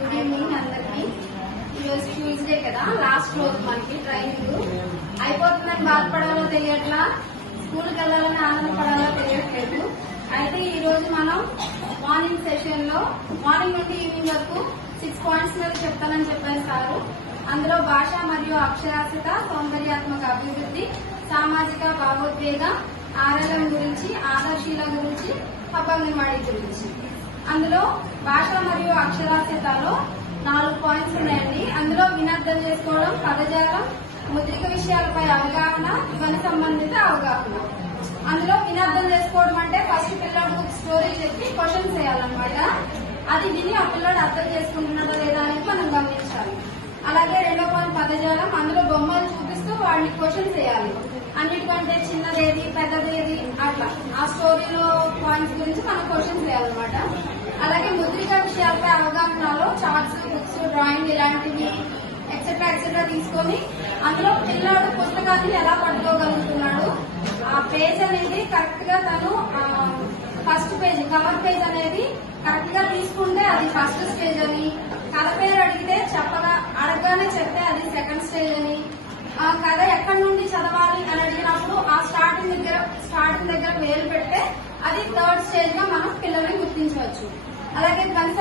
Good evening అందరికి. ఈరోజు Tuesday కదా, లాస్ట్ రోజు మనకి ట్రైనింగ్ అయిపోతుందని బాధపడాలో తెలియట్లా, స్కూల్కి వెళ్ళాలని ఆనందపడాలో తెలియట్లేదు. అయితే ఈ రోజు మనం మార్నింగ్ సెషన్ లో మార్నింగ్ నుండి ఈవినింగ్ వరకు 6 పాయింట్స్ మీద చెప్తానని చెప్పారు సారు. అందులో భాష మరియు అక్షరాస్యత, సౌందర్యాత్మక అభివృద్ధి, సామాజిక భావోద్వేగ, ఆర్ఎల్ఎం గురించి, ఆదర్శీల గురించి, హబ్బంగిమాడి గురించి. అందులో భాష మరియు అక్షరాస్యతలో 4 పాయింట్స్ ఉన్నాయండి. అందులో వినర్థం చేసుకోవడం, పదజాలం, ముద్రిక విషయాలపై అవగాహన, ధ్వని సంబంధిత అవగాహన. అందులో వినర్థం చేసుకోవడం అంటే ఫస్ట్ పిల్లడు స్టోరీ చెప్పి క్వశ్చన్స్ వేయాలన్నమాట. అది విని ఆ పిల్లడు అర్థం చేసుకుంటున్నాడో లేదా అనేది మనం గమనించాలి. అలాగే రెండో పాయింట్ పదజాలం, అందులో బొమ్మలు చూపిస్తూ వాడిని క్వశ్చన్స్ వేయాలి. అన్నిటికంటే చిన్నదేది, పెద్దదేది, అట్లా ఆ స్టోరీలో పాయింట్స్ గురించి మనం క్వశ్చన్స్ వేయాలన్నమాట. అలాగే ముద్రిక విషయాలపై అవగాహనలో చార్ట్స్, బుక్స్, డ్రాయింగ్ ఇలాంటివి ఎక్సెట్రా ఎక్సెట్రా తీసుకొని అందులో పిల్లాడు పుస్తకాన్ని ఎలా పట్టుకోగలుగుతున్నాడు, ఆ పేజ్ అనేది కరెక్ట్ గా తను ఫస్ట్ పేజ్ కవర్ పేజ్ అనేది కరెక్ట్ గా తీసుకుంటే అది ఫస్ట్ స్టేజ్ అని, కథ పేరు అడిగితే అడగగానే చెప్తే అది సెకండ్ స్టేజ్ అని, కథ ఎక్కడి నుండి చదవాలి అని అడిగినప్పుడు ఆ స్టార్టింగ్ దగ్గర వేలు పెడితే అది థర్డ్ స్టేజ్ గా మనం పిల్లల్ని గుర్తించవచ్చు. అలాగే ధ్వని